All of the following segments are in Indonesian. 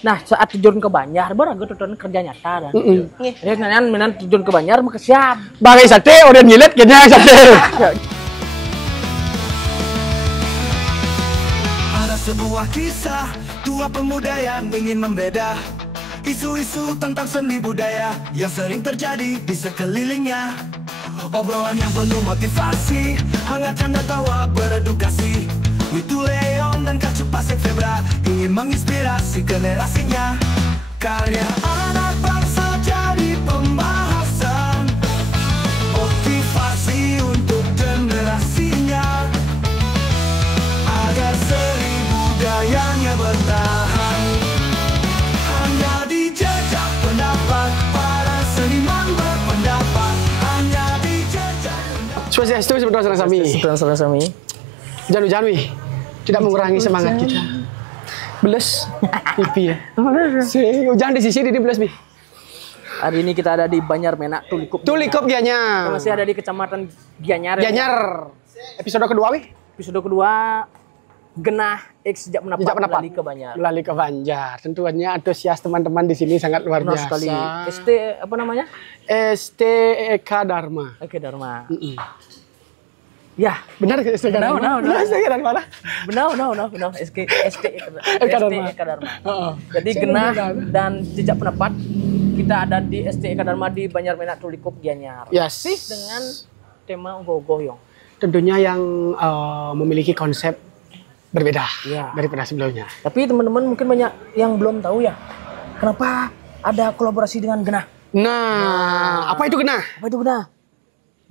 Nah, saat terjun ke Banjar, baru gue tuh kerja nyata dan. Jadi nanti terjun ke Banjar maka siap. Bagai sate, orang nyilet kena sate. Ada sebuah kisah, dua pemuda yang ingin membeda. Isu-isu tentang seni budaya yang sering terjadi di sekelilingnya. Obrolan yang penuh motivasi, hangat canda tawa beredukasi. Witu Leon dan Kacu Pasek Febra ingin menginspirasi generasinya. Karya anak bangsa jadi pembahasan, motivasi untuk generasinya, agar seni budayanya bertahan. Hanya di jejak pendapat para seniman berpendapat. Hanya di jejak pendapat. Swastiastu sebenarnya sami. Sami. Janu-janwi tidak mengurangi semangat kita. Beles, pipi ya. Jangan di sisi di beles bi. Hari ini kita ada di Banjar Menak Tulikop. Tulikop Gianyar. Kita masih ada di Kecamatan Gianyar. Gianyar. Episode kedua wi. Episode kedua Genah X sejak pendapat lali ke Banjar. Lali ke Banjar. Tentunya antusias teman-teman di sini sangat luar biasa. Sekali. ST apa namanya? ST Eka Dharma. Oke Dharma. Ya, benar ST Eka Dharma. Benar. ST Eka Dharma lah. Benar. ST Eka Dharma. Jadi Genah dan jejak pendapat kita ada di ST Eka Dharma di Banjar Menak Tulikop Gianyar. Yes. Dengan tema Gogoyong. Tentunya yang memiliki konsep berbeda daripada sebelumnya. Tapi teman-teman mungkin banyak yang belum tahu ya. Kenapa ada kolaborasi dengan Genah? Nah, apa itu Genah? Apa itu Genah?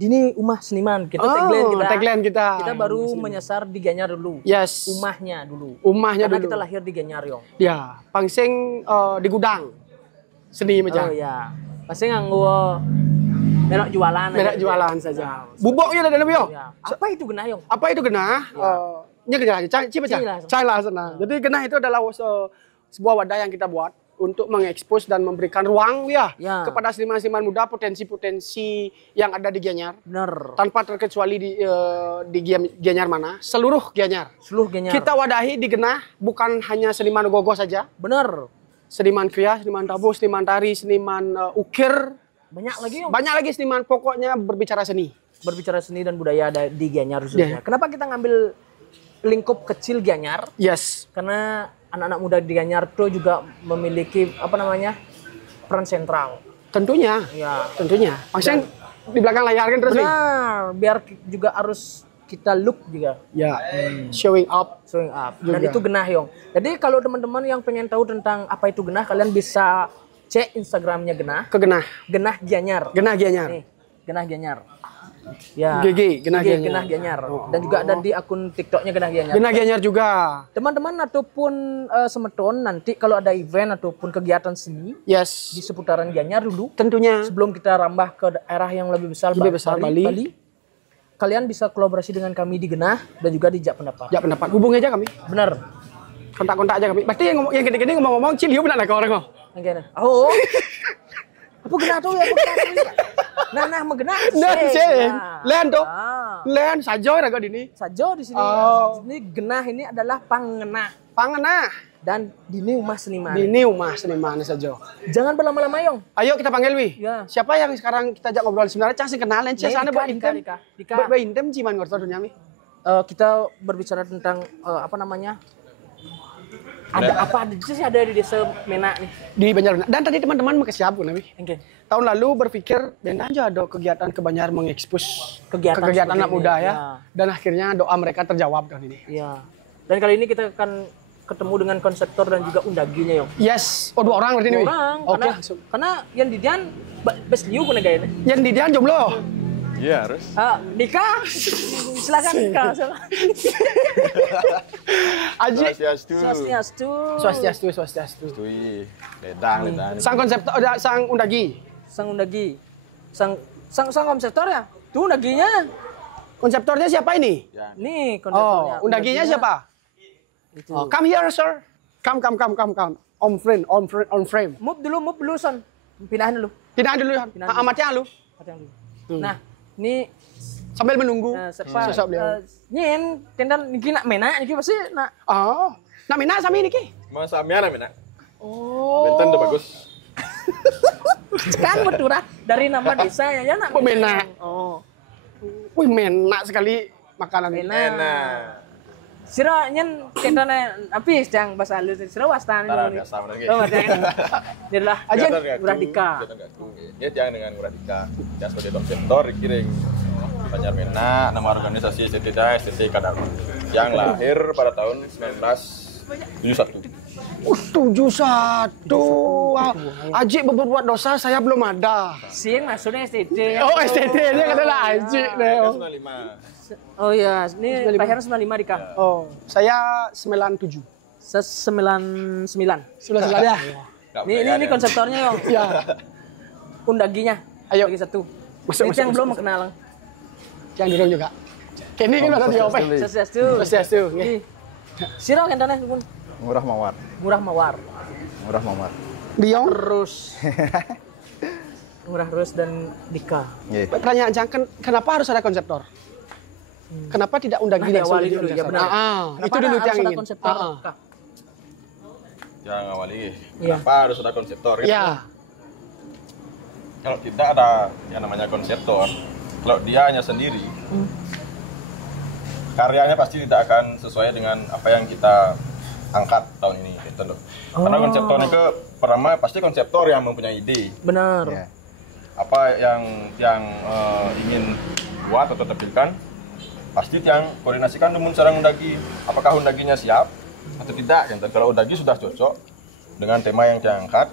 Ini Umah Seniman. Tagline kita. Kita baru menyasar di Gianyar dulu. Yes. Umahnya dulu. Karena kita lahir di Gianyar, Yong. Ya, pangsing di gudang. Seni macam. Oh ya. Pangsing nganggo merek jualan. Merek jualan saja. Buboknya ada dalam yo. Ya. Apa itu Genah, Yong? Apa itu Genah? Nya kerja Cailah sana. Jadi Genah itu adalah sebuah wadah yang kita buat untuk mengekspos dan memberikan ruang kepada seniman-seniman muda potensi-potensi yang ada di Gianyar. Benar. Tanpa terkecuali di Gianyar mana, seluruh Gianyar. Kita wadahi di Genah bukan hanya seniman gogo saja. Benar. Seniman kriya, seniman tabuh, seniman tari, seniman ukir. Banyak lagi seniman, pokoknya berbicara seni. Berbicara seni dan budaya di Gianyar khususnya. Kenapa kita ngambil lingkup kecil Gianyar? Yes. Karena anak-anak muda di Gianyar itu juga memiliki peran sentral. Tentunya. Ya. Tentunya. Maksudnya di belakang layar kan terus. Benar. Biar juga harus kita look juga. Ya. Showing up. Dan itu Genah, Yong. Jadi kalau teman-teman yang pengen tahu tentang apa itu Genah, kalian bisa cek Instagramnya Genah. Ke Genah. Genah Gianyar. Genah Gianyar. Nih, Genah Gianyar. Ya. Genah Gianyar. Dan juga ada di akun TikToknya Genah Gianyar. Genah Gianyar juga. Teman-teman ataupun semeton nanti kalau ada event ataupun kegiatan seni di seputaran Gianyar dulu. Tentunya. Sebelum kita rambah ke daerah yang lebih besar, Bali. Kalian bisa kolaborasi dengan kami di Genah dan juga di Jak Pendapat. Jak Pendapat. Hubungi aja kami. Benar. Kontak-kontak aja kami. Berarti yang gede-gede ngomong-ngomong Ciliu benar ke orang kok. Yang oh. Apa Genah tuh ya? Nah mengenah. Len tuh. Len sajo raga dini. Sajo di sini. Ini Genah ini adalah pangenah. Dan dini Umah Seniman sajo. Jangan berlama-lama, Yong. Ayo kita panggil wi. Ya. Siapa yang sekarang kita ajak ngobrol sebenarnya cang kenalan sana buat intem. Buat intem ciman ngorto dunia mi. Kita berbicara tentang ada apa aja ada di desa Menak nih di Banjar Menak. Dan tadi teman-teman mau siap pun nih. Tahun lalu berpikir dan aja ada kegiatan ke Banjar mengekspos kegiatan anak muda ya. Dan akhirnya doa mereka terjawab tahun ini. Iya. Dan kali ini kita akan ketemu dengan konseptor dan juga undaginya, Yong. Yes. Oh, 2 orang berarti nih. 2 orang. Karena yang Didian besliu pun gayanya. Yang Didian jomblo. Iya harus. Nikah. Silakan nikah. Aji. Swastiastu. Stui. Ledang. Sang konseptor, sang undagi. Sang konseptor ya. Tuh undaginya. Konseptornya siapa ini? Ya. Nih konseptornya. Undaginya siapa? Itu. Come here, sir. Come. On frame. Move dulu, son. Pindahin dulu. Amatnya lu. Nah, ini sambil menunggu sosok beliau. Nyen tendal niki nak mena niki pasti nak. Oh, nak mena sami niki. Mau samian nak mena. Oh. Benten udah bagus. Kan Madura dari nama desa ya nak. Menak. Oh. Wih, menak sekali makanan ini. Enak. Siro nyen ketane apis jang bahasa halus siro wastan Tara ini. biasa bener Oh, macam. Inilah aja Murah Dika. Dia jangan dengan Murah Dika. Dia sebagai konseptor dikiring Banjar Menak, nama organisasi STT Kadarma yang lahir pada tahun 1971. 71. Aji berbuat dosa, saya belum ada. Sing maksudnya STT. Oh, STT ini adalah Aji. Dia 95. Oh iya, ini lahirnya 95 Dika. Oh, saya 97. 99. Sudah ya. Ini konseptornya Yong. Ya. Undaginya. Ayo. Lagi satu. Masuk, Ini yang belum kenal. Yang dulu juga. Kini kan ada di OP. Sesiastu. Siro kentane pun Murah Mawar. Murah Mawar. Murah Mawar. Diong. Terus Murah Rus dan Dika. Pertanyaan Jang, kenapa harus ada konseptor? Kenapa tidak Undagi dan awali Solo dulu jadi ya benar. itu dulu yang ingin. Konseptor. Yang awali. Iya. Kenapa harus ada konseptor? Kan? Ya. Kalau tidak ada yang namanya konseptor, kalau dia hanya sendiri, karyanya pasti tidak akan sesuai dengan apa yang kita angkat tahun ini, gitu loh. Karena konseptor itu pertama pasti konseptor yang mempunyai ide. Benar. Ya. Apa yang ingin buat atau tampilkan, pasti yang koordinasikan dengan sarang Undagi. Apakah Undaginya siap atau tidak? Gitu. Kalau Undagi sudah cocok dengan tema yang diangkat,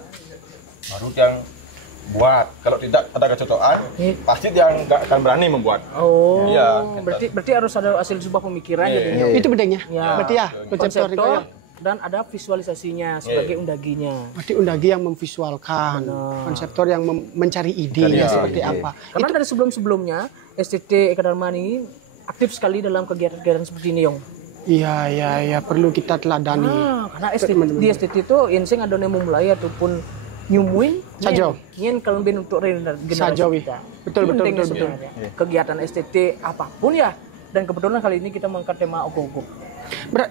baru yang buat. Kalau tidak ada kecocokan, pasti dia nggak akan berani membuat. Oh, iya. berarti harus ada hasil sebuah pemikiran jadinya. Itu bedanya. Ya. Berarti ya konseptor itu ya. Dan ada visualisasinya sebagai undaginya. Berarti Undagi yang memvisualkan, konseptor yang mencari idenya seperti apa. Karena dari sebelum-sebelumnya STT Eka Dharma ini aktif sekali dalam kegiatan-kegiatan seperti ini, Yong. Iya, perlu kita teladani. Karena di STT itu insing ada yang memulai ataupun nyumuin Sajo. Ingin kalau untuk generasi Sajowi. kita. Betul. Sebenarnya. Kegiatan STT apapun ya. Dan kebetulan kali ini kita mengangkat tema Ogoh-Ogoh.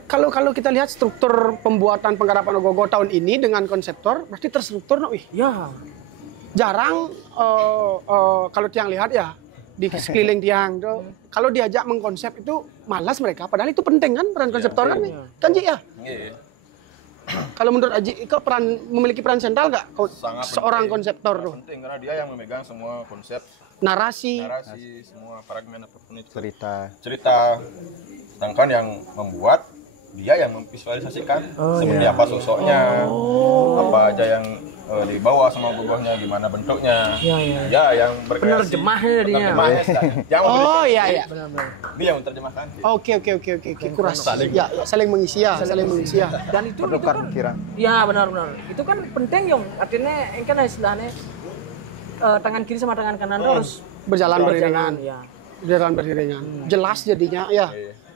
Kalau kita lihat struktur pembuatan penggarapan Ogoh-Ogoh tahun ini dengan konseptor, berarti terstruktur, no? Ya. Jarang kalau tiang lihat ya di sekeliling tiang tuh, kalau diajak mengkonsep itu malas mereka. Padahal itu penting kan peran konseptor kan, kan Ji ya. Kalau menurut Aji, memiliki peran sentral nggak seorang konseptor tuh? Penting karena dia yang memegang semua konsep, narasi, semua fragmen apapun itu. Cerita. Sedangkan yang membuat dia yang memvisualisasikan seperti apa sosoknya, apa aja yang dibawa sama Ogoh-Ogohnya, gimana bentuknya. Ya, yang berkreasi. Penerjemahnya dia. Yang iya. Dia yang menerjemahkan. Oke. Kuras. Ya, saling mengisi ya. Dan itu kan ya benar. Itu kan penting, Yong. Artinya ini kan istilahnya tangan kiri sama tangan kanan harus berjalan beriringan. Ya. Berjalan beriringan. Jelas jadinya ya.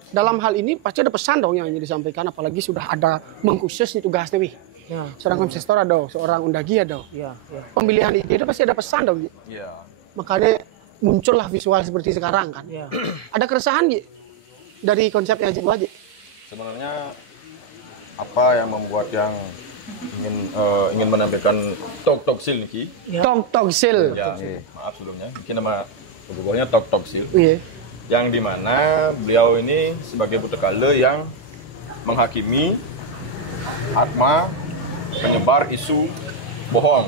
Dalam hal ini pasti ada pesan dong yang ingin disampaikan, apalagi sudah ada mengkhusus nih tugasnya, wih. Ya. Seorang konseptor ada, seorang Undagi ada. Ya. Pemilihan ide itu pasti ada pesan dong. Iya. Makanya muncullah visual seperti sekarang kan. Ya. Ada keresahan dari konsepnya Haji Haji? Sebenarnya apa yang membuat yang ingin menampilkan Tok-Tok-Sil nih? Tok-Tok-Sil. Ya, maaf sebelumnya. Mungkin nama Ogoh-Ogohnya Tok-Tok-Sil. Iya. Yang dimana beliau ini sebagai putekale yang menghakimi atma penyebar isu bohong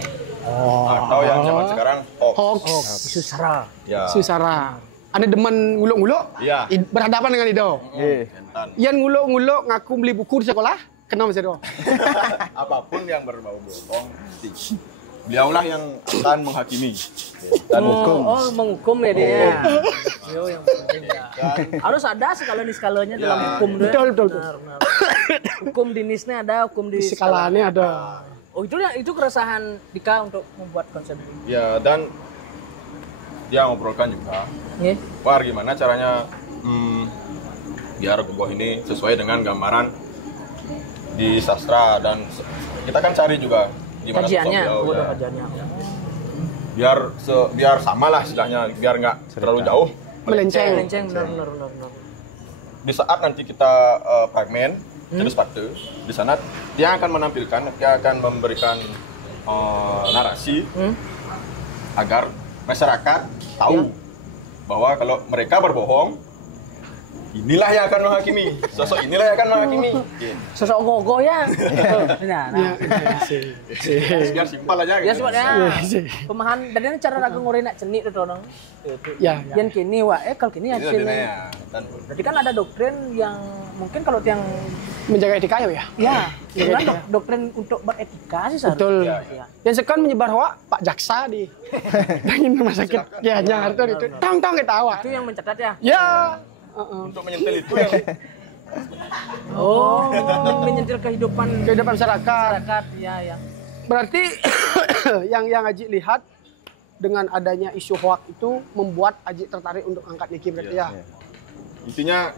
atau yang zaman sekarang hoax. Isu sara. Ya. Isu sara. Ada demen nguluk-nguluk, Iya. berhadapan dengan Ido. Yang nguluk-nguluk ngaku beli buku di sekolah, kena Mas Ido. Apapun yang berbau bohong, beliaulah yang akan menghakimi dan hukum. Menghukum ya dia. Yang penting ya. Harus ada skalanya dalam hukum dia. Betul. Benar. Hukum dinisnya ada, hukum di Skalanya ada. Oh itu keresahan Dika untuk membuat konsep ini. Ya, dan dia ngobrolkan juga. Wah, gimana caranya biar Ogoh ini sesuai dengan gambaran di sastra, dan kita kan cari juga gimana kajiannya, kajiannya. Biar sama lah istilahnya, biar nggak terlalu jauh Melenceng. Benar. di saat nanti kita fragmen jadi sepatu. Di sana dia akan menampilkan, dia akan memberikan narasi agar masyarakat tahu bahwa kalau mereka berbohong, inilah yang akan menghakimi. Sosok inilah yang akan menghakimi. Sosok gogo ya. Nah. Biar simpel aja Ya gitu. sebenarnya pemahaman dan cara ragu ngorek nak cenik itu dong. Ya. Yang kini kalau kini Ini hasilnya. ya. Jadi kan ada doktrin yang mungkin kalau yang Menjaga etika ya. ya, sebenarnya doktrin untuk beretika sih seharusnya. Betul. Ya. Yang sekarang menyebar hoak Pak Jaksa di dangin rumah sakit. Ya, nyar tuh itu. Tong ketawa. Itu yang mencatat ya. Ya. Untuk menyentil itu yang Oh, menyentil kehidupan Masyarakat. ya. Berarti yang Aji lihat dengan adanya isu hoak itu membuat Aji tertarik untuk angkat Niki berarti ya. intinya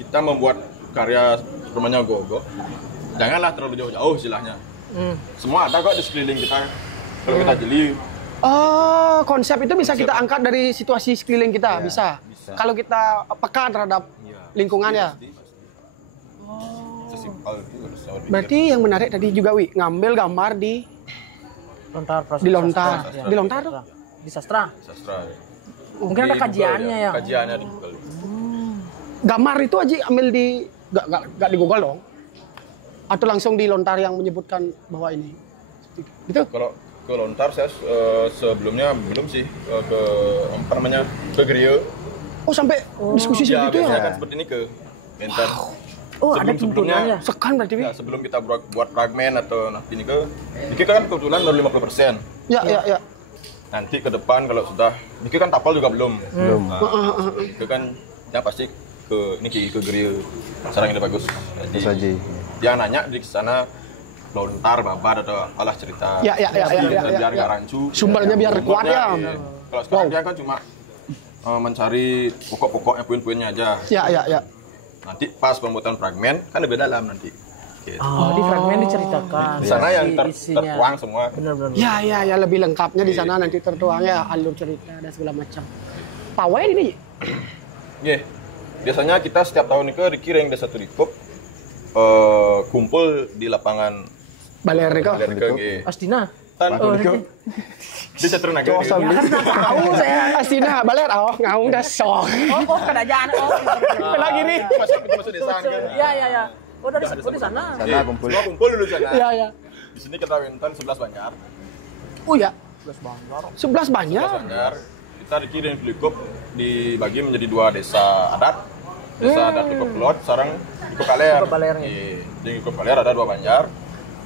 kita membuat karya rumahnya Gogo. Janganlah terlalu jauh-jauh istilahnya. Semua ada kok di sekeliling kita. Kalau kita jeli, Oh, konsep itu bisa kita angkat dari situasi sekeliling kita, bisa. Kalau kita peka terhadap lingkungan ya. sesimpel itu harusnya berpikir. Berarti yang menarik tadi juga Wi, ngambil gambar di lontar. Di lontar tuh? Di sastra. Sastra. Mungkin ada Di Google kajiannya ya. Kajiannya di Google. Gambar itu Aji ambil di gak di Google dong. Atau langsung di lontar yang menyebutkan bahwa ini. Gitu. Kalau ke lontar saya sebelumnya belum sih ke apa namanya ke Grio. Oh, sampai diskusi Ya, seperti itu biasanya ya. kan seperti ini ke Mentan. Oh, ada Sebelum-sebelumnya tuntunannya. Sekan berarti Wi. Ya, sebelum kita buat fragmen atau nanti ini kita kan kebetulan baru 50%. Ya. Nanti ke depan kalau sudah ini kan tapal juga belum. Nah, itu kan yang pasti ke Grio. Sekarang ini bagus. Jadi dia nanya di sana lontar, babat atau apalah cerita. Ya. Biar nggak rancu. Sumbernya biar kuat ya. Iya. Kalau sekarang dia kan cuma mencari pokok-pokoknya, poin-poinnya aja. Ya. Nanti pas pembuatan fragmen kan lebih dalam nanti. Gitu. Oh, di fragmen diceritakan. Di sana yang isinya. tertuang semua. Benar. Ya, lebih lengkapnya di sana nanti tertuang ya alur cerita dan segala macam. Pawai ini Iya. Biasanya kita setiap tahun itu dikiring desa Turikup kumpul di lapangan Baler Riko. Astina. Tan di Cetro Naga. Ya kan nggak tahu saya. Astina Baler ngaung dah sok. Oh, kerajaan. Lagi nih. Masuk desa kan. Ya. Oh, di sana. Sana kumpul. Semua kumpul dulu sana. Ya. Di sini kita wintan 11 Banjar. Oh ya. 11 11 banyak. 11 Banjar. Kita dikirim Turikup dibagi menjadi 2 desa adat. Desa adat Turikup Pelot, sarang Turikup Kaler. Turikup Kaler, ya. Di Turikup Kaler ada 2 Banjar.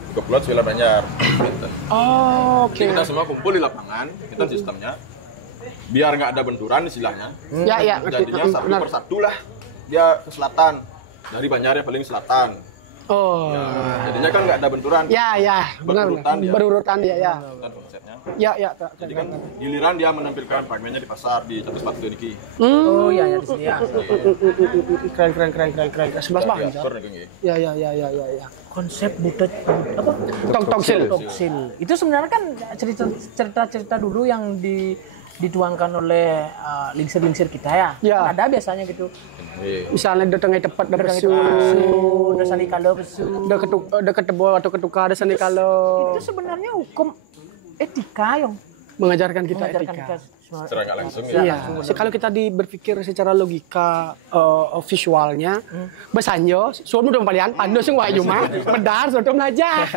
Turikup Pelot 9 Banjar. Oh, Jadi oke. kita semua kumpul di lapangan, kita sistemnya biar nggak ada benturan istilahnya. Ya. Jadinya satu Benar. persatu lah dia ke selatan, dari Banjar yang paling selatan. Oh. Jadinya kan nggak ada benturan. Ya. Benar. Berurutan dia. Berurutan dia ya. Kan konsepnya. Ya. Jadi kan giliran dia menampilkan fragmennya di pasar di satu sepatu niki. Oh, ya di sini ya. Keren. 11 banyak. Diatur nih, Kang. Ya. Konsep butet apa? Toksil. Toksil. Itu sebenarnya kan cerita-cerita dulu yang dituangkan oleh lingsir-lingsir kita ya. Ya. Ada biasanya gitu. Misalnya datangnya tepat ada pesu. Udah sani kalau pesu. Dekat tebo atau ketukar ada seni kalau Itu sebenarnya hukum etika yang mengajarkan kita mengajarkan etika. kita. Secara nggak langsung ya. Iya, kalau kita berpikir secara logika visualnya, besanyo, suami udah palian, pando sing wae cuma, medar sudah belajar.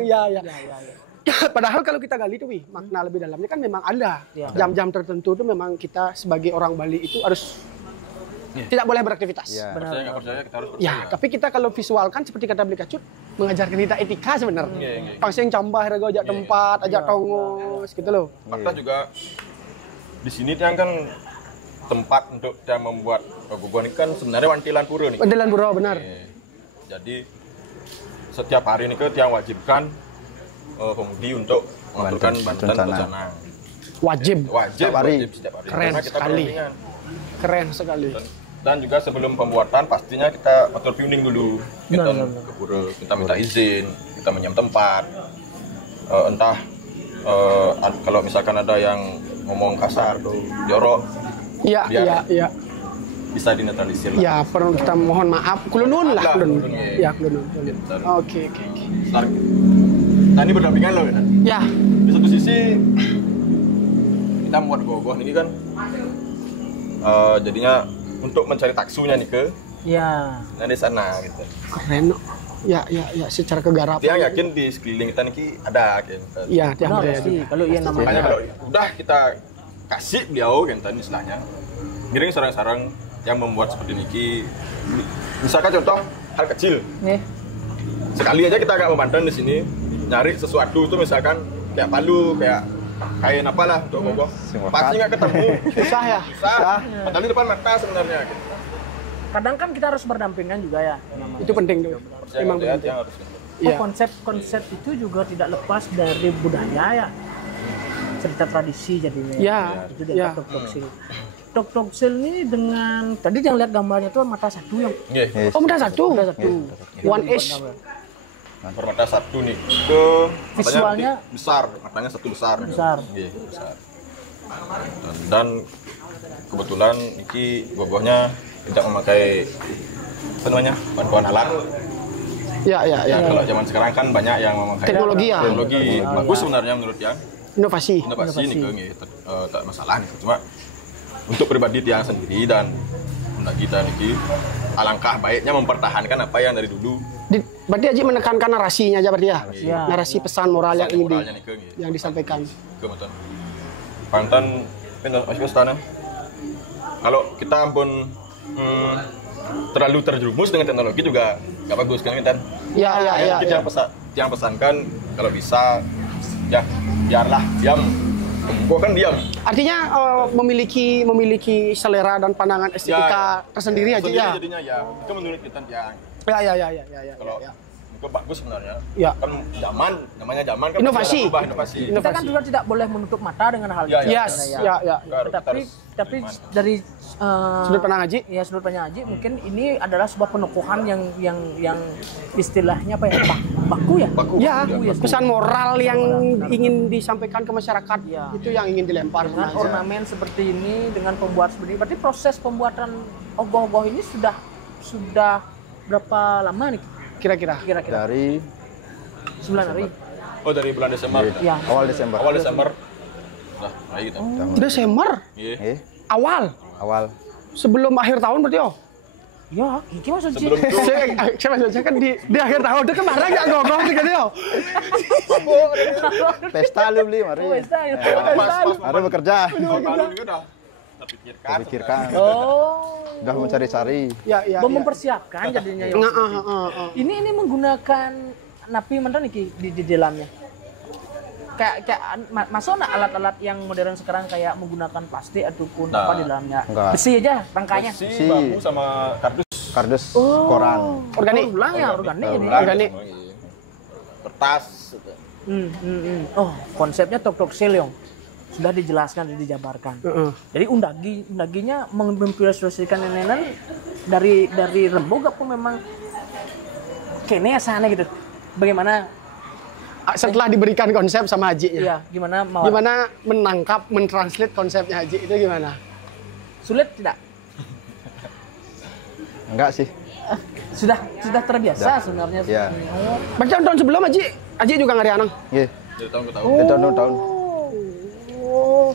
Iya. Padahal kalau kita gali tuh, makna lebih dalamnya kan memang ada. Jam-jam tertentu itu memang kita sebagai orang Bali itu harus tidak boleh beraktivitas. Percaya nggak percaya kita harus Ya, percaya. tapi kita kalau visualkan seperti kata Beli Kacut, mengajarkan kita etika sebenarnya. Iya. Pangsing cambah rego ajak tempat, ajak tongos gitu loh. Fakta juga di sini dia kan tempat untuk dia membuat guguan ini kan sebenarnya wantilan pura nih. Pendelan Buro benar. Jadi setiap hari ini dia wajibkan pemudi untuk mengaturkan bantuan bencana. Wajib. Wajib setiap hari. Keren Karena kita sekali. berundingan. Keren sekali. Dan juga sebelum pembuatan pastinya kita atur tuning dulu. Kita ke pura, kita minta izin, kita menyam tempat. Entah kalau misalkan ada yang ngomong kasar tuh jorok. Iya. bisa dinetralisir lah. Ya, perlu kita mohon maaf. Kulunun lah, kulunun. Kulunun. Ya, kulunun. Oke. Nah, ini berdampingan loh kan. Ya. Di satu sisi kita membuat gogoh ini kan jadinya untuk mencari taksunya nih ke di sana gitu. Keren. Ya, secara kegarapan. Dia yakin di sekeliling kita nih ada gitu. Iya, dia ada. Kalau iya namanya. Makanya kalau udah kita kasih beliau gitu istilahnya. Giring sarang-sarang yang membuat seperti niki. Misalkan contoh hal kecil. Sekali aja kita agak memandang di sini nyari sesuatu itu misalkan kayak palu, kayak kain apalah untuk gogoh. Pasti nggak ketemu. Susah ya? Susah. Padahal di depan mata sebenarnya gitu. Kadang kan kita harus berdampingan juga ya. Itu penting tuh. Memang penting. Konsep itu juga tidak lepas dari budaya ya. Cerita tradisi jadinya. Itu dia Tok-Tok-Sil. Tok-Tok-Sil ini dengan tadi yang lihat gambarnya tuh mata satu yang. Oh, mata satu. One Ace. Permata satu nih ke visualnya besar, matanya satu besar. Besar. Dan kebetulan iki gogohnya tidak memakai apa namanya bantuan alat. Ya. Kalau zaman sekarang kan banyak yang memakai teknologi bagus sebenarnya menurut ya. Inovasi nih tak masalah nih. Cuma untuk pribadi Tiang sendiri dan kita nih alangkah baiknya mempertahankan apa yang dari dulu. Berarti Haji menekankan narasinya aja berarti ya. Narasi pesan moral yang ini yang disampaikan. Kebetulan. Pantan masih istana. Kalau kita pun terlalu terjerumus dengan teknologi juga nggak bagus kan kan? Ya. Yang pesankan kalau bisa ya biarlah diam. Gua kan diam. Artinya memiliki selera dan pandangan estetika tersendiri aja ya. Jadinya ya itu menurut kita ya. Ya. Kalau itu bagus sebenarnya. Ya. Kan namanya zaman kan inovasi. Kita kan juga tidak boleh menutup mata dengan hal itu. Ya. Tapi dari sudut pandang Haji? Ya, sudut pandang Haji mungkin ini adalah sebuah peneguhan yang istilahnya apa ya? Baku ya? Pesan moral yang ingin disampaikan ke masyarakat. Itu yang ingin dilempar. Dengan ornamen seperti ini, dengan pembuat seperti ini. Berarti proses pembuatan ogoh-ogoh ini sudah berapa lama nih? Kira-kira? Dari 9 hari. Oh, dari bulan Desember. Ya. Awal Desember. Nah, kayak gitu. Desember? Iya. Awal. Sebelum akhir tahun berarti Ya, iki maksudnya. Sebelum itu saya kan di akhir tahun itu kemarin nggak gogoh sih kan pesta lu beli mari. Ada bekerja. Palu juga udah Pikirkan. Udah mencari-cari. Ya. Mempersiapkan jadinya. Ini menggunakan napi mantan di dalamnya. Kayak masuk nggak alat-alat yang modern sekarang kayak menggunakan plastik ataupun apa di dalamnya? Enggak. Besi aja rangkanya. Besi, bambu sama kardus. Koran. Organik. Organik. Kertas. Oh, konsepnya Tok-Tok-Sil yang sudah dijelaskan dan dijabarkan. Jadi undaginya memvisualisasikan nenek dari Rembog pun memang kene sana gitu. Bagaimana setelah diberikan konsep sama Haji ya? Gimana menangkap, mentranslate konsepnya Haji itu gimana? Sulit tidak? Enggak sih. Sudah terbiasa sebenarnya. Iya. Berarti tahun sebelum Haji juga ngari anang? Iya. Dari tahun ke tahun. Tahun.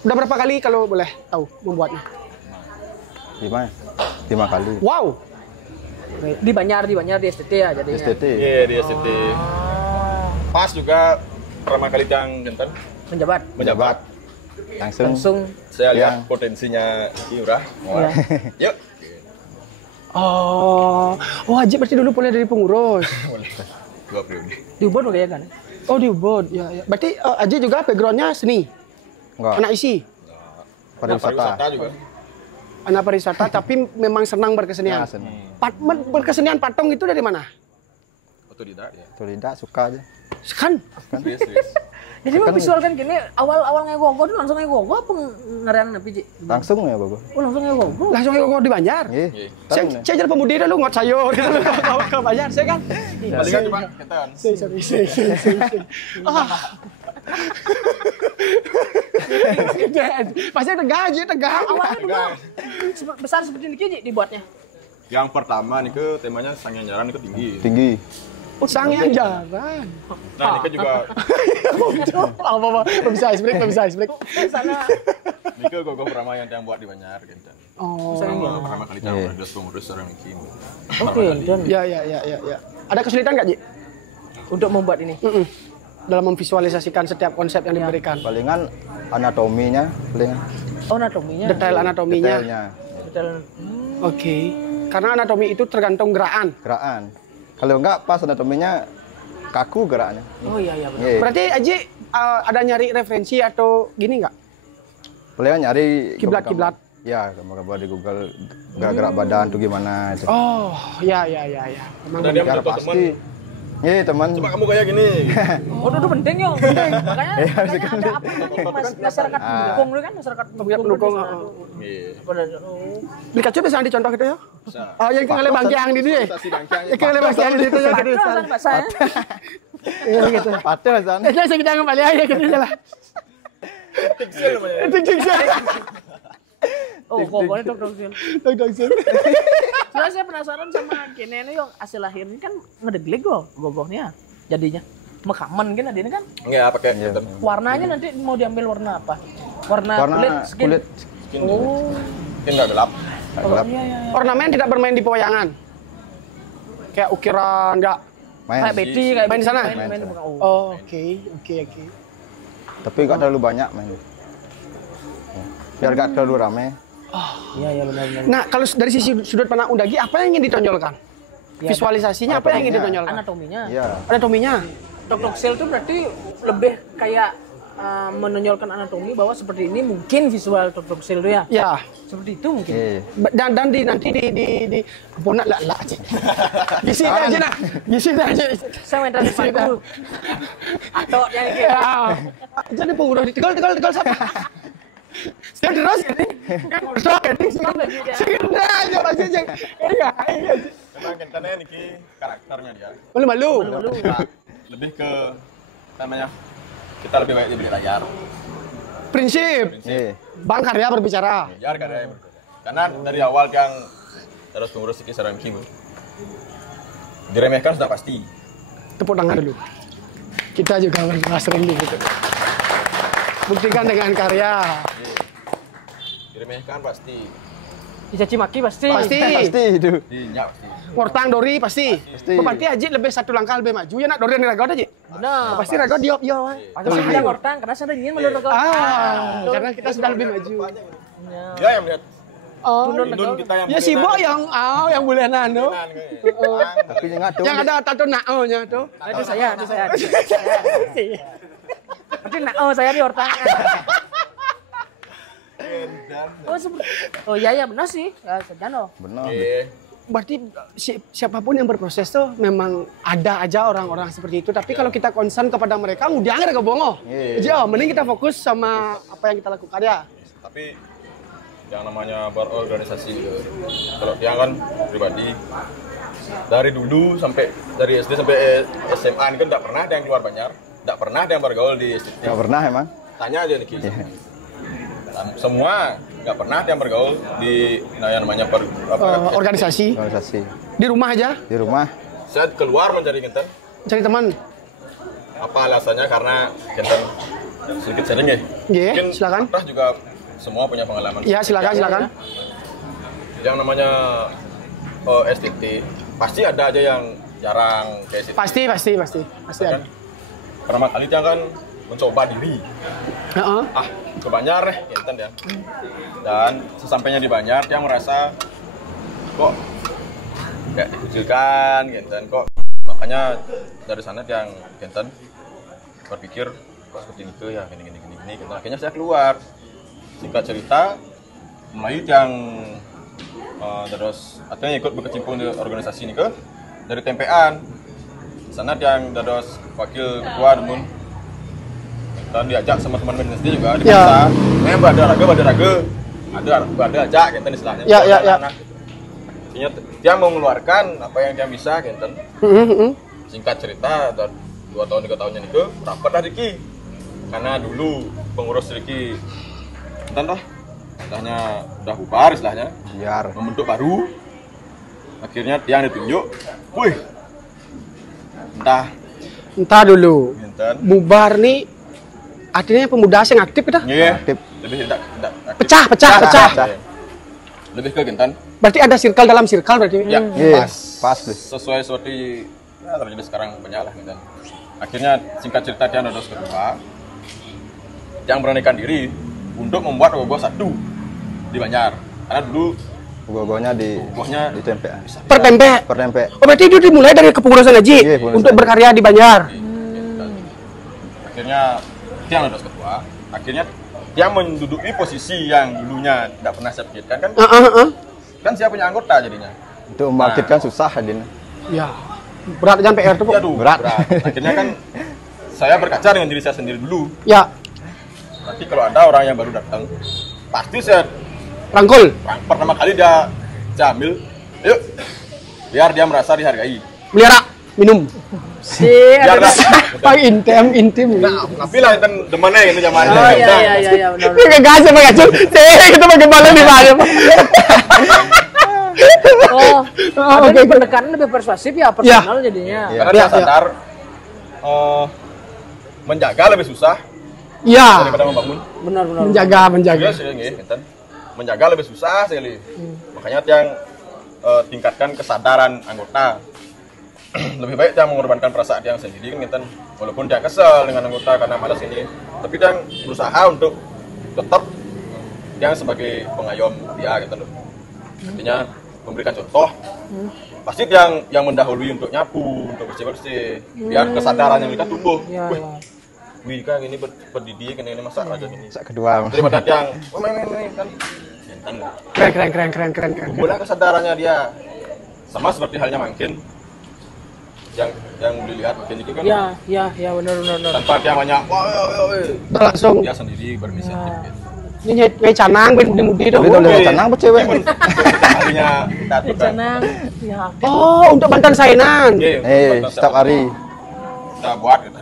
Udah berapa kali kalau boleh tahu membuatnya? 5 kali. Wow. Di Banjar di STT ya jadinya. STT. Iya, di STT. Pas juga pertama kali yang jantan menjabat. Langsung saya lihat potensinya Iura. Yuk. Haji berarti dulu boleh dari pengurus. 2 periode. Di Ubud kayak kan? Oh, di Ubud. Ya. Berarti Haji juga background-nya seni. Enggak. Anak isi. Pariwisata juga. Anak pariwisata tapi memang senang berkesenian. Berkesenian patung itu dari mana? Otodidak suka aja. Kan? Jadi memvisualkan gini, awal ngegogo itu langsung ngegogo apa ngerian napi Ji? Langsung ya Bobo. Oh langsung ngegogo? Langsung ngegogo di Banjar? Iya. Saya jadi pemudi dulu ngot sayur gitu ke Banjar, saya kan? Palingan cuma ketan. Sorry. Pasti tegak. Awalnya dulu besar seperti ini Ki dibuatnya. Yang pertama nih ke temanya sang yang jaran itu Tinggi. Sang yang jaran. Nah, ini juga Apa bisa explain. Sana. Ini ke gogo Pramaya yang buat di Banjar gitu. Oh. Pertama kali cara ngurus orang ini. Oke, dan Ya. Ada kesulitan nggak, Ji? untuk membuat ini. Dalam memvisualisasikan setiap konsep yang diberikan. Palingan anatominya, palingan Oh, anatominya. Detail anatominya. detailnya. Detail. Oke. Karena anatomi itu tergantung gerakan. Gerakan. Kalau enggak pas anatominya kaku geraknya. Oh iya benar. Iya. Berarti Aji ada nyari referensi atau gini nggak? Palingan nyari Kiblat-kiblat. Ya, gambar-gambar di Google gerak-gerak badan tuh gimana itu. Oh, ya. Emang Dan dia Biar mencontoh pasti. Iya, teman. Coba kamu kayak gini. Oh, itu penting yo, penting. Makanya ada apa namanya masyarakat pendukung dulu kan, masyarakat pendukung. Iya. Pikachu bisa dicontoh gitu ya? Bisa. Oh, yang kengale bangkiang di dia. Yang kengale bangkiang di situ ya gitu. Bahasa bahasa. Iya gitu. Patah San. Saya kita kembali aja gitu aja lah. Tiksil namanya. Tiksil. Oh, pokoknya Dok Tiksil. Soalnya saya penasaran sama kene ini yang hasil lahirnya kan ngedeglik gogohnya jadinya. Mekaman kan adanya kan. Enggak pakai gitu. Warnanya nanti mau diambil warna apa? Warna skin. kulit. Oh. Mungkin enggak gelap. Nggak gelap. Iya. Ornamen tidak bermain di pewayangan. Kayak ukiran enggak. Main. Kayak beti kayak Main di sana? Main di muka. Oh, oke. Tapi enggak terlalu banyak main. Biar enggak terlalu rame. Iya benar. Nah, kalau dari sisi sudut pandang Undagi, apa yang ingin ditonjolkan? Ya, Visualisasinya apa yang ingin ditonjolkan? anatominya. Iya. Anatominya. Dok Sel itu berarti lebih kayak menonjolkan anatomi bahwa seperti ini mungkin visual Dok Sel itu ya. Ya. Seperti itu mungkin. Iya. Dan nanti di bonak lah aja. Gisi aja nah. Gisi aja. Saya main tadi dulu. Atau yang ini. Ya. Jadi penguruh di tegal siapa? Saya terus ini. Sok ini. Segera aja pasti aja. Iya. Memang kentannya niki karakternya dia. Malu. Nah, lebih ke namanya kita lebih baik di layar. Prinsip. Iya. Bang Karya berbicara. Biar gak ada yang berbeda. Karena dari awal yang terus pengurus Iki Sarang Kim diremehkan sudah pasti. Tepuk tangan dulu. Kita juga pernah sering gitu. Buktikan dengan karya. Diremehkan pasti. Dicaci maki pasti. Pasti. Pasti itu. Iya pasti. Ngortang Dori pasti. Berarti Aji lebih satu langkah lebih maju ya nak Dori yang raga Aji. Benar. Pasti raga diop yo. Pasti ada ngortang karena saya ingin menurut kau. Karena kita sudah lebih maju. Dia yang melihat. Oh. Indun kita yang Ya si Bo yang boleh nano. Tapi enggak tuh. Yang ada tato nao-nya tuh. Itu saya. Berarti saya di ngortang. Oh iya benar sih. Ya sejano. Benar. Berarti siapapun yang berproses tuh memang ada aja orang-orang seperti itu. Tapi kalau kita concern kepada mereka, udah nggak kebongo. Jadi mending kita fokus sama apa yang kita lakukan ya. Tapi yang namanya berorganisasi gitu. Kalau dia kan pribadi dari dulu sampai dari SD sampai SMA ini kan tidak pernah ada yang keluar Banjar, tidak pernah ada yang bergaul di STT. Enggak pernah emang. Tanya aja nih Ki. Semua nggak pernah ada yang bergaul di yang namanya organisasi. Di rumah aja. Di rumah. Saya keluar mencari Genten. Cari teman. Apa alasannya? Karena Genten sedikit sering ya. Iya, Mungkin silakan. atas juga semua punya pengalaman. Ya, silakan. Yang namanya STT pasti ada aja yang jarang ke STT. Pasti ada. Pertama kali dia kan mencoba diri. Ke Banjar deh, Genten ya. Dan sesampainya di Banjar dia merasa kok kayak dikucilkan, Genten kok. Makanya dari sana dia Genten berpikir kok seperti itu ya gini. Gitu. Akhirnya saya keluar. Singkat cerita, mulai yang terus akhirnya ikut berkecimpung di organisasi ini dari tempean. Sana yang terus wakil ketua namun dan diajak sama teman-teman SD juga di masa. Bada ajak Genten istilahnya. Ya. Artinya dia mau mengeluarkan apa yang dia bisa Genten. Singkat cerita 2 tahun 3 tahunnya itu rapat lah Diki. karena dulu pengurus Riki entah istilahnya udah bubar istilahnya, biar membentuk baru, akhirnya Tiang ditunjuk, wih, entah dulu, Ginten. bubar nih, artinya pemuda yang aktif kita, Iya, aktif. lebih tidak aktif. pecah. Lebih ke Ginten. Berarti ada circle dalam circle berarti. Ya, Iya, pas deh. sesuai seperti ya, terjadi sekarang banyak lah Ginten. Akhirnya singkat cerita Tiang Dodos kedua, Tiang beranikan diri untuk membuat Ogoh satu di Banjar. Karena dulu Gogonya di Ogohnya tempe. Per tempe. Oh berarti itu dimulai dari kepengurusan Haji Iya, kepengurusan untuk Haji. berkarya di Banjar. Akhirnya Tiang Dodos kedua, akhirnya Tiang menduduki posisi yang dulunya tidak pernah saya pikirkan kan. Kan siapa punya anggota jadinya. Untuk membangkitkan susah Adin. Ya. Berat jangan PR tuh, Pak. Aduh, Berat. Akhirnya kan saya berkaca dengan diri saya sendiri dulu. Ya, Nanti kalau ada orang yang baru datang, pasti saya rangkul. pertama kali dia ambil, yuk, biar dia merasa dihargai. Melihara, minum. Biar Paling intim. nah, tapi lah kan demannya itu zamannya. Oh iya benar. Ini gak gas Pak Gacul. Kita bagaimana di mana, Pak? Ada pendekatan lebih persuasif ya, personal jadinya. Karena dia sadar menjaga lebih susah Iya. daripada membangun. Benar. Menjaga. Iya sih, gitu. Menjaga lebih susah sekali. Makanya yang tingkatkan kesadaran anggota. Lebih baik dia mengorbankan perasaan dia sendiri kan gitu. Walaupun dia kesel dengan anggota karena malas ini, tapi dia berusaha untuk tetap dia sebagai pengayom dia gitu loh. Artinya memberikan contoh. Pasti yang mendahului untuk nyapu, untuk bersih-bersih, biar kesadarannya mereka tumbuh. Wih kan ini berdidik, ini masak aja ini. Sak kedua. Daripada yang main kan. Keren. Mulai kesadarannya dia sama seperti halnya Mangkin yang dilihat Mangkin itu kan. Ya benar. Tanpa dia banyak, Langsung. dia sendiri berinisiatif. Gitu. Ini kayak canang, mudi-mudi itu. Tapi kalau canang apa cewek? Harinya datang. Canang. Ya. Oh, untuk mantan sainan. Setiap hari. Kita buat gitu.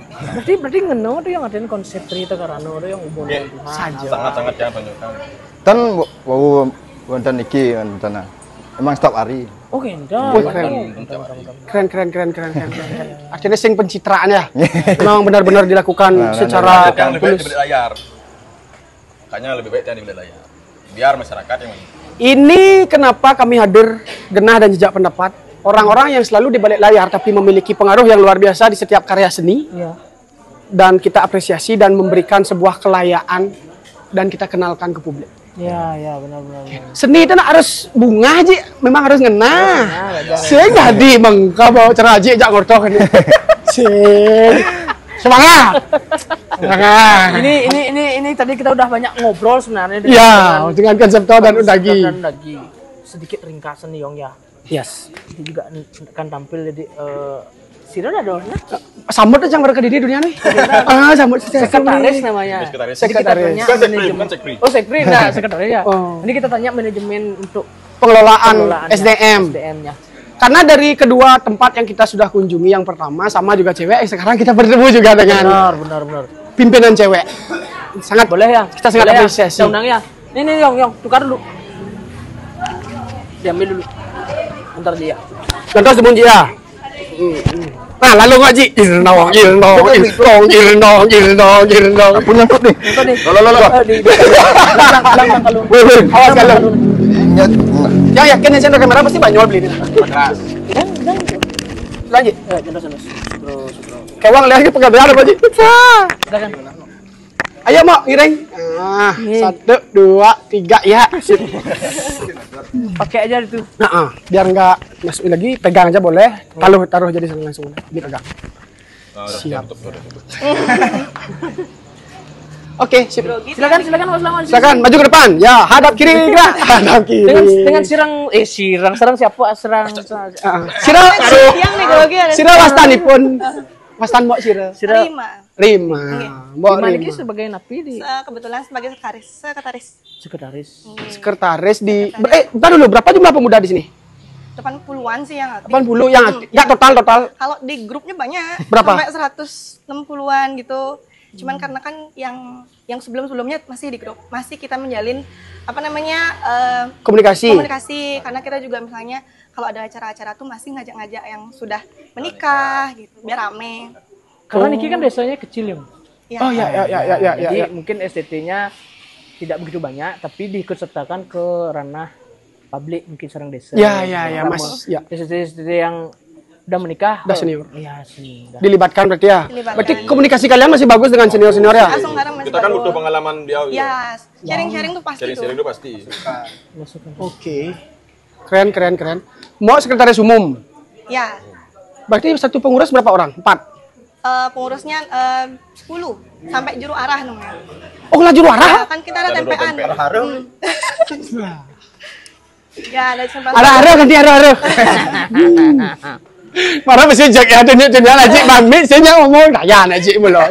Berarti ngeno tuh yang ngadain konsep cerita karano tuh yang umum Sangat-sangat yang tunjukkan. Tan wau wonten iki wonten. Emang setiap hari. Oh gendang. Keren. Akhirnya sing pencitraan ya. Memang benar-benar dilakukan secara Yang lebih baik tulus. dibeli layar. Makanya lebih baik yang dibeli layar. Biar masyarakat yang Ini kenapa kami hadir Genah dan Jejak Pendapat. Orang-orang yang selalu di balik layar tapi memiliki pengaruh yang luar biasa di setiap karya seni. Iya. Dan kita apresiasi dan memberikan sebuah kelayaan dan kita kenalkan ke publik. Ya benar. Seni itu harus bunga aja, memang harus ngena. Saya jadi mengka bawa ceraji jak ngortok ini. Semangat. Ini tadi kita udah banyak ngobrol sebenarnya dengan konseptor dan undagi. Sedikit ringkasan nih Yong ya. Yes. Ini juga akan tampil jadi Sira ada orangnya? Sambut aja yang berkediri dunia nih. Sambut sekretaris namanya. Sekretaris. Sekpri. Oh, Sekpri. Nah, sekretaris ya. Ini kita tanya manajemen untuk pengelolaan SDM. SDM-nya. Karena dari kedua tempat yang kita sudah kunjungi, yang pertama sama juga cewek, sekarang kita bertemu juga dengan benar. pimpinan cewek. Sangat boleh ya. Kita sangat apresiasi. Undang ya. Ini Yong, tukar dulu. Diambil dulu. Bentar dia. Contoh sebelum dia. Nah, lalu ngaji irnong. Pun nyangkut nih. Lo. Bilang kalau. Awas kalau. Ya yakin yang sendok kamera pasti banyak beli ini. Lanjut. Terus. Kewang lihat ke pegadaian apa, Ji? Silakan. Ayo, Mak, ngiring. 1 2 3 ya. Sip. Pakai aja itu. Biar nggak masukin lagi, pegang aja boleh. Taruh jadi langsung. Dipegang. Siap. Oke, sip. Silakan Mas Lawan. Silakan maju ke depan. Ya, hadap kiri gerak. Hadap kiri. Dengan serang siapa? Serang. Sira wastanipun. Wastan mbok sira. Rima. Mbok Rima sebagai napi di kebetulan sebagai sekretaris di bentar dulu, berapa jumlah pemuda di sini? 80-an sih yang aktif. 80 yang aktif. Enggak total. Kalau di grupnya banyak. Berapa? Sampai 160-an gitu. Cuman karena kan yang sebelum-sebelumnya masih di grup, masih kita menjalin apa namanya komunikasi karena kita juga misalnya kalau ada acara-acara tuh masih ngajak-ngajak yang sudah menikah gitu biar rame. Karena Niki kan desanya kecil Ya. Oh ya. Jadi mungkin STT-nya tidak begitu banyak, tapi diikutsertakan ke ranah publik mungkin sarang desa. Ya, Mas. Ya. STT yang udah menikah, udah senior. Iya sih. Dilibatkan berarti ya. Dilibatkan. Berarti komunikasi kalian masih bagus dengan senior-senior ya? Langsung sekarang masih Kita kan baru. butuh pengalaman dia. Ya, sharing-sharing tuh pasti Sharing-sharing tuh. itu pasti. Oke. Keren. Mau sekretaris umum. Ya. Berarti satu pengurus berapa orang? 4. Pengurusnya 10 sampai juru arah namanya. Oh, lah juru arah? Kan kita ada tempean. Ya, ada sempat. Arah nanti arah. Marah mesti cek ya tunjuk aja Bang saya ngomong daya aja belum.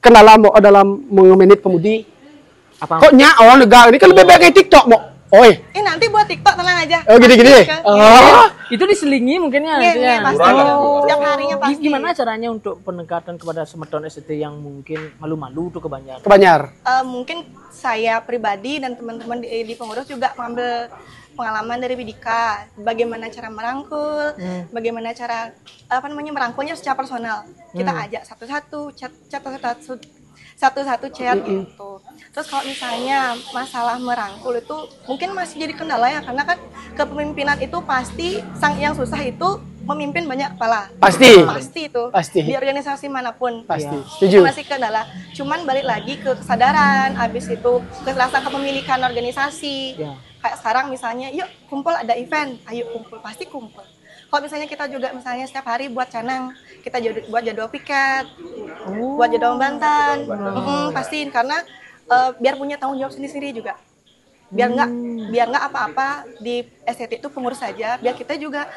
Kendala mau dalam mengemenit pemudi. Apa? Kok nyak orang lega ini kan lebih baik kayak TikTok mau. Oi. Nanti buat TikTok tenang aja. Oh gini. Oh. Itu diselingi mungkin ya. Iya, pasti. Setiap harinya pasti. Gimana caranya untuk pendekatan kepada semeton STT yang mungkin malu-malu tuh kebanyakan? Kebanyakan. Mungkin saya pribadi dan teman-teman di pengurus juga mengambil pengalaman dari Bidika, bagaimana cara merangkul, bagaimana cara merangkulnya secara personal. Kita ajak satu-satu chat gitu. Terus kalau misalnya masalah merangkul itu mungkin masih jadi kendala ya, karena kan kepemimpinan itu pasti yang susah itu memimpin banyak kepala. Pasti itu. Pasti. Di organisasi manapun. Pasti. Ya. Setuju. Itu masih kendala. Cuman balik lagi ke kesadaran, habis itu ke rasa kepemilikan organisasi. Ya. Kayak sekarang misalnya, yuk kumpul ada event, ayo kumpul, pasti kumpul. Kalau misalnya kita juga misalnya setiap hari buat canang, kita buat jadwal piket, buat jadwal Bantan, pastiin karena biar punya tanggung jawab sendiri juga. Biar nggak apa-apa di STT itu pengurus saja, biar kita juga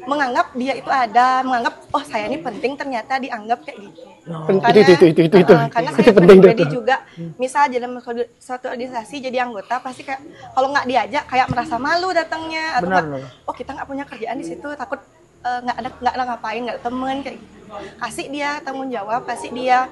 menganggap dia itu ada, menganggap oh saya ini penting, ternyata dianggap kayak gitu. Itu. Karena Itu saya penting pribadi tuh. juga, misal dalam suatu organisasi jadi anggota pasti kayak kalau nggak diajak kayak merasa malu datangnya atau Benar. oh kita nggak punya kerjaan di situ, takut nggak ada ngapain, nggak ada temen kayak gitu. Kasih dia tanggung jawab, kasih dia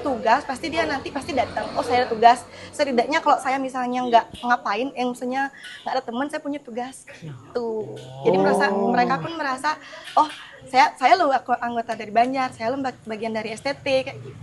tugas, pasti dia nanti pasti datang. Oh saya ada tugas, setidaknya kalau saya misalnya nggak ngapain, misalnya nggak ada teman, saya punya tugas. Tuh, jadi mereka pun merasa, oh saya lo anggota dari Banjar, saya lo bagian dari STT kayak gitu.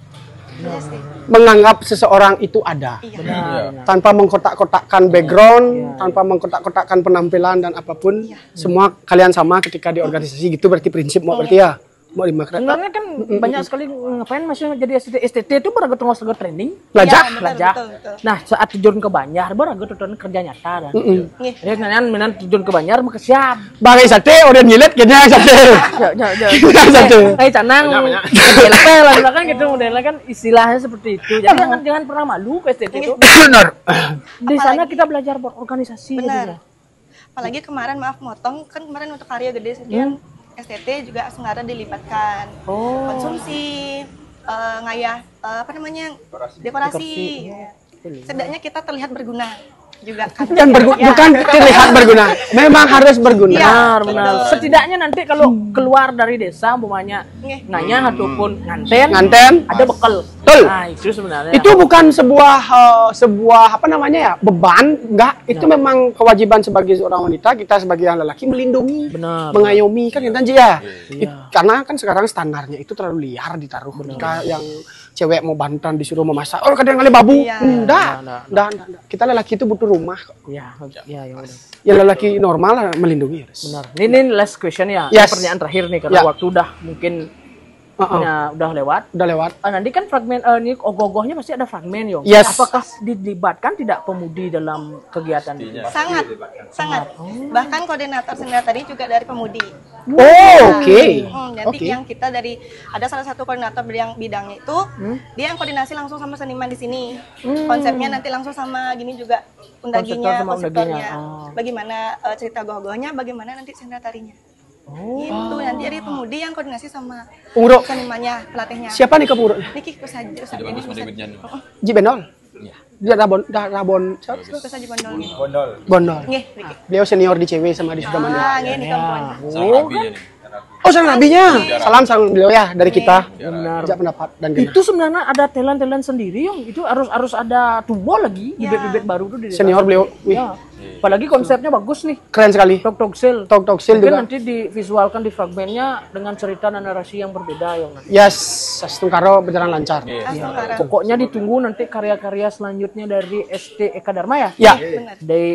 Iya sih. Menganggap seseorang itu ada. Iya. Benar. Tanpa mengkotak-kotakkan background, tanpa mengkotak-kotakkan penampilan dan apapun, semua kalian sama ketika di organisasi gitu berarti prinsip mau berarti ya. Mau dimakan. Sebenarnya kan banyak sekali ngapain masih jadi STT itu beragat tengah training. Belajar. Betul. Nah saat terjun ke Banjar beragat kerja nyata dan. Nih. Jadi menan terjun ke Banjar maka siap. Bagai sate orang nyilet kayaknya sate. Sate. Kayak canang. Lepel lah kan gitu modelnya kan istilahnya seperti itu. Jadi jangan pernah malu ke STT itu. Benar. Di sana kita belajar berorganisasi. Benar. Apalagi kemarin maaf motong kan kemarin untuk karya gede sekian. STT juga Senggara dilibatkan konsumsi, ngayah dekorasi. Setidaknya kita terlihat berguna juga kan. Dan bukan terlihat berguna, memang harus berguna. Benar. Setidaknya nanti kalau keluar dari desa umpamanya nganyah ataupun nganten ada bekal. Betul. Nah, itu sebenarnya. Itu bukan sebuah beban, enggak. Itu memang kewajiban sebagai seorang wanita, kita sebagai yang lelaki melindungi, mengayomi kan kita ya. Karena kan sekarang standarnya itu terlalu liar ditaruh. Ketika yang cewek mau bantan disuruh memasak, oh kadang kali babu. Enggak. Kita lelaki itu butuh rumah. Ya udah. Ya lelaki normal melindungi. Benar. Ini last question ya. Yes. Pertanyaan terakhir nih karena waktu udah mungkin udah lewat. Nanti kan fragmen ini ogoh-ogohnya pasti ada fragmen yo. Yes. Apakah dilibatkan tidak pemudi dalam kegiatan ini? Sangat. Bahkan koordinator sendiri tadi juga dari pemudi. Oke. Nanti yang kita ada salah satu koordinator bidangnya itu dia yang koordinasi langsung sama seniman di sini. Konsepnya nanti langsung sama gini juga konseptornya. Bagaimana cerita gogohnya, bagaimana nanti sendiri tarinya. Itu nanti dari pemudi yang koordinasi sama senimannya, pelatihnya. Siapa nih Kepuro? Niki Kusaji. Jibenol. Dia Rabon. Kusaji Bondol. Nggih, Beliau senior di CW sama di Sukamana. Nggih, nih kampung. Oh kan Oh, salam nabinya. Salam beliau ya dari kita. Benar. Jejak pendapat dan genah. Itu sebenarnya ada talent sendiri yang itu harus ada tua lagi, bibit-bibit baru tuh di Senior beliau. Wih. Ya. Apalagi konsepnya bagus nih. Keren sekali. Talk-talk-sil. Talk-talk-sil Mungkin juga. nanti divisualkan di fragmennya dengan cerita dan narasi yang berbeda yang nanti. Yes, Astungkaro berjalan lancar. Pokoknya ditunggu nanti karya-karya selanjutnya dari ST Eka Dharma ya? Ya.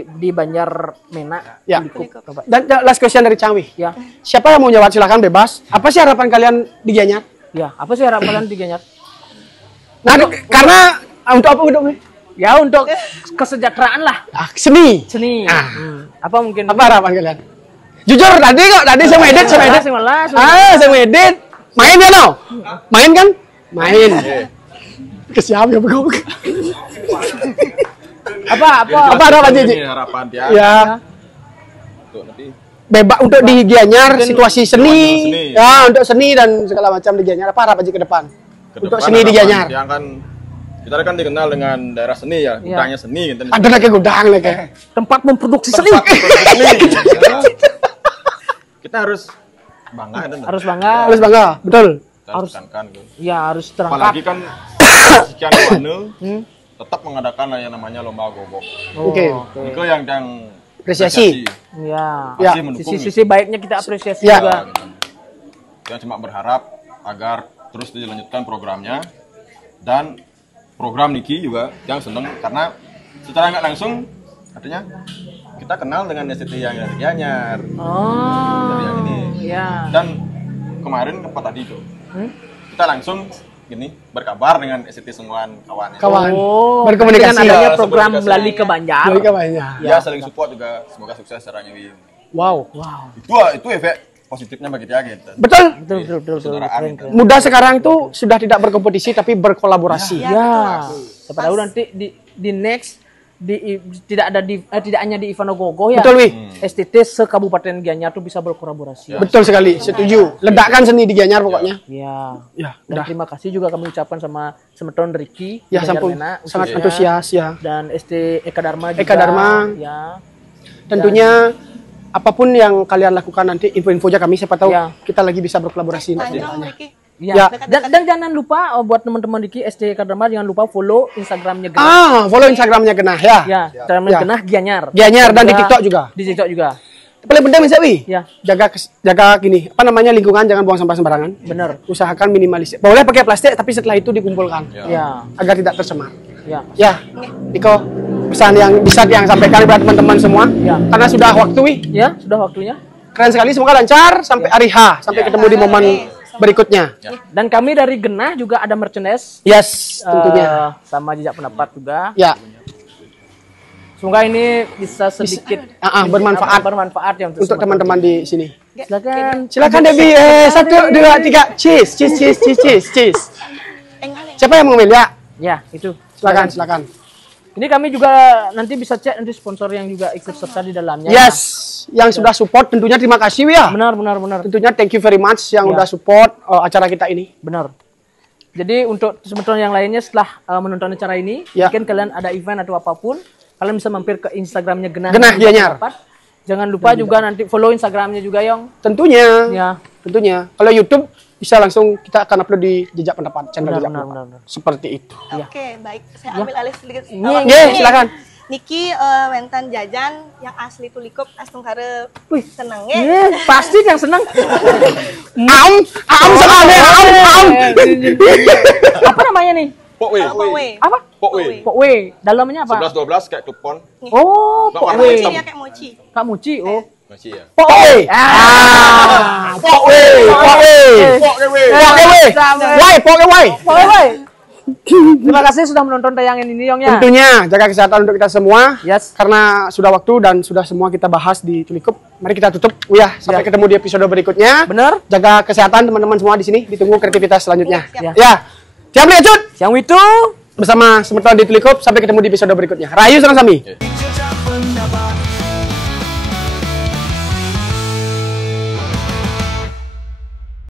Di Banjar Mena. Ya. Coba. Dan last question dari Cangwi. Ya. Siapa yang mau jawab silakan bebas. Apa sih harapan kalian di Gianyar? Ya, apa sih harapan kalian di Gianyar? Nah, karena untuk apa untuk Ya untuk kesejahteraan lah. seni. Seni. Apa mungkin? Apa harapan kalian? Jujur tadi saya ngedit, saya ngedit. Main ya no? Main kan? Main. Kesiap ya begau. Apa harapan Cici? Harapan dia. Ya. Untuk nanti Bebas untuk di Gianyar situasi seni. seni. Ya, untuk seni dan segala macam di Gianyar. Apa harapan Cici ke depan? Untuk seni di Gianyar. Yang kan kita kan dikenal dengan daerah seni ya, gudangnya seni gitu. Ada lagi gudang lagi. Tempat memproduksi seni. Kita harus bangga kan? Harus bangga. Harus bangga, betul. Kita harus tekankan gitu. Ya harus terangkat. Apalagi kan sekian warna tetap mengadakan yang namanya lomba gobok. Oke. Itu yang Apresiasi. Ya. Ya. Masih mendukung. Sisi baiknya kita apresiasi Ya. juga. Kita cuma berharap agar terus dilanjutkan programnya dan program Niki juga yang seneng karena secara nggak langsung artinya kita kenal dengan SCT yang dari Gianyar dari yang ini Ya. dan kemarin apa tadi tuh kita langsung gini berkabar dengan SCT semuaan kawannya. Berkomunikasi. Dengan adanya Ya, program berkomunikasi. Lali ke Banjar. Jadi banyak. Ya saling support juga, semoga sukses caranya Win. Wow. Itu efek positifnya bagi dia gitu. Betul. Betul. Saudaraan Keren, gitu. keren. Muda sekarang itu sudah tidak berkompetisi tapi berkolaborasi. Ya. Siapa tahu nanti di next tidak hanya di Ivano Gogo ya. Betul, Wi. STT se-Kabupaten Gianyar tuh bisa berkolaborasi. Betul sekali, setuju. Ledakkan seni di Gianyar pokoknya. Ya. Ya, Dan udah. terima kasih juga kami ucapkan sama Semeton Ricky Ya, Banjar sampun. Mena, Sangat khususnya. antusias ya. Dan ST Eka Dharma juga. Eka Dharma. Ya. Tentunya apapun yang kalian lakukan nanti info-info aja kami, siapa tahu Ya. kita lagi bisa berkolaborasi nanti. Tanjung, Ricky. Ya. Ya. Dan jangan lupa buat teman-teman Ricky ST Eka Dharma jangan lupa follow Instagramnya Genah. Follow Instagramnya Genah ya. Ya, Instagramnya Ya. Genah Gianyar. Gianyar dan di TikTok juga. Di TikTok juga. Paling penting Mas Wi. Ya. Jaga gini, apa namanya lingkungan, jangan buang sampah sembarangan. Benar. Usahakan minimalisir. Boleh pakai plastik tapi setelah itu dikumpulkan Ya. agar tidak tercemar. Ya. Ya, Niko, pesan yang bisa yang sampaikan kepada teman-teman semua. Ya. Karena sudah waktu, Wi. Ya, sudah waktunya. Keren sekali, semoga lancar sampai hari H, sampai ketemu di momen berikutnya. Dan kami dari Genah juga ada merchandise. Yes, tentunya. Sama jejak pendapat juga. Ya, Semoga ini bisa sedikit bermanfaat ya untuk teman-teman di sini. Silakan. Silakan Debbie. 1, 2, 3. Cheese. Siapa yang mau ngambil ya? Ya, itu. Silakan. Ini kami juga nanti bisa cek nanti sponsor yang juga ikut serta di dalamnya. Yes, yang sudah support tentunya terima kasih ya. Benar. Tentunya thank you very much yang Ya. udah support acara kita ini. Benar. Jadi untuk teman-teman yang lainnya setelah menonton acara ini, Ya. mungkin kalian ada event atau apapun, kalian bisa mampir ke Instagramnya Genah Gianyar. Jangan lupa juga nanti follow Instagramnya juga, Yong. Tentunya. Ya. Tentunya. Kalau YouTube bisa langsung kita akan upload di Jejak Pendapat, channel Jejak Benar. Pendapat. Seperti itu. Oke, baik. Saya ambil alih sedikit. Silakan. Niki wentan jajan yang asli tulikup Astungkare seneng ya. Pasti yang senang. Am sekali, am. Apa namanya nih? Pokwe. Apa? Pokwe. Pokwe. Dalamnya apa? 11-12 kayak kupon. Oh, Warna Pokwe. hitam. Ini kayak mochi. Kak Muci. Oh. Masih ya. Pokwe. Pokwe. Pokwe. Terima kasih sudah menonton tayangan ini, Yong ya. Tentunya jaga kesehatan untuk kita semua. Yes. Karena sudah waktu dan sudah semua kita bahas di Tulikup. Mari kita tutup. Sampai ketemu di episode berikutnya. Bener. Jaga kesehatan teman-teman semua di sini. Ditunggu kreativitas selanjutnya. Siap. Ya. Siap lihat Cut. Yang itu Bersama Semeton di Tulikup. Sampai ketemu di episode berikutnya. Rayu Serang Sami. Jejak pendapat